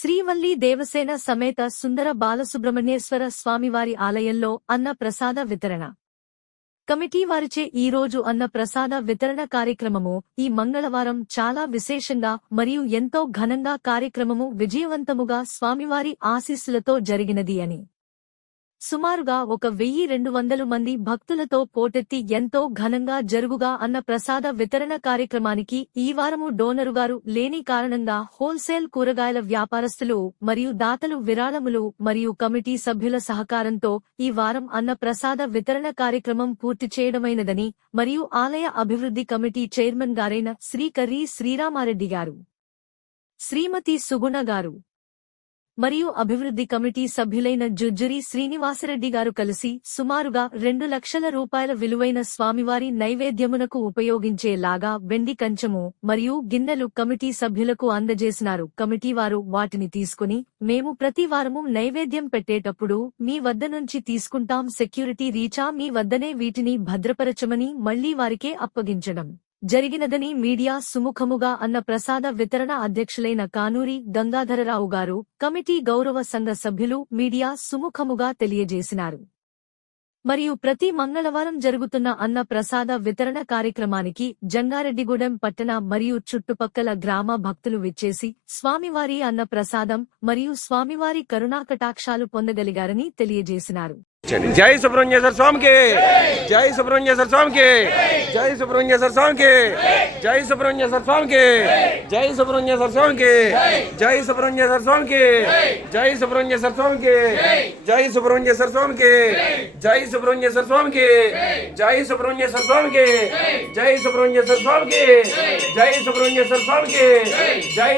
శ్రీవల్లి దేవసేన సమేత సుందర బాలసుబ్రహ్మణ్యేశ్వర స్వామివారి ఆలయంలో అన్న ప్రసాద వితరణ. కమిటీ వారిచే ఈ రోజు అన్న ప్రసాద వితరణ కార్యక్రమము ఈ మంగళవారం చాలా విశేషంగా మరియు ఎంతో ఘనంగా కార్యక్రమము విజయవంతముగా స్వామివారి ఆశీస్సులతో జరిగినది అని. సుమారుగా ఒక వెయ్యి రెండు వందలు మంది భక్తులతో పోటెత్తి ఎంతో ఘనంగా జరుగుగా అన్న ప్రసాద వితరణ కార్యక్రమానికి ఈ వారము డోనరుగారు లేని కారణంగా హోల్సేల్ కూరగాయల వ్యాపారస్తులు మరియు దాతలు విరాళములు మరియు కమిటీ సభ్యుల సహకారంతో ఈ వారం అన్న ప్రసాద వితరణ కార్యక్రమం పూర్తి చేయడమైనదని మరియు ఆలయ అభివృద్ధి కమిటీ చైర్మన్ గారైన శ్రీ కర్రీ శ్రీరామారెడ్డి గారు. శ్రీమతి సుగుణ గారు. మరియు అభివృద్ధి కమిటీ సభ్యులైన జుజ్జురి శ్రీనివాసరెడ్డి గారు కలిసి సుమారుగా రెండు లక్షల రూపాయల విలువైన స్వామివారి నైవేద్యమునకు ఉపయోగించేలాగా వెండి కంచము మరియు గిన్నెలు కమిటీ సభ్యులకు అందజేసినారు. కమిటీ వారు వాటిని తీసుకుని మేము ప్రతి వారము నైవేద్యం పెట్టేటప్పుడు మీ వద్ద నుంచి తీసుకుంటాం. సెక్యూరిటీ రీచా మీ వద్దనే వీటిని భద్రపరచమని మళ్ళీ వారికే అప్పగించడం. జరిగినదని మీడియా సుముఖముగా అన్న ప్రసాద వితరణ అధ్యక్షులైన కానూరి గంగాధరరావు గారు కమిటీ గౌరవ సంఘ సభ్యులు మీడియా సుముఖముగా తెలియజేసినారు. మరియు ప్రతి మంగళవారం జరుగుతున్న అన్న ప్రసాద వితరణ కార్యక్రమానికి జంగారెడ్డిగూడెం పట్టణ మరియు చుట్టుపక్కల గ్రామ భక్తులు విచ్చేసి స్వామివారి అన్న ప్రసాదం మరియు స్వామివారి కరుణాకటాక్షాలు పొందగలిగారని తెలియజేసినారు. జై సుబ్రహ్మణ్యేశ్వర స్వామికి జై సుబ్రహ్మణ్యేశ్వర స్వామికి జై సుబ్రహ్మణ్యేశ్వర స్వామికి జై సుబ్రహ్మణ్యేశ్వర స్వామికి జై సుబ్రహ్మణ్యేశ్వర స్వామికి జై సుబ్రహ్మణ్యేశ్వర స్వామికి జై సుబ్రహ్మణ్యేశ్వర స్వామికి జై సుబ్రహ్మణ్యేశ్వర స్వామికి జై సుబ్రహ్మణ్యేశ్వర స్వామికి జై సుబ్రహ్మణ్యేశ్వర స్వామికి జై సుబ్రహ్మణ్యేశ్వర స్వామికి జై సుబ్రహ్మణ్యేశ్వర స్వామికి జై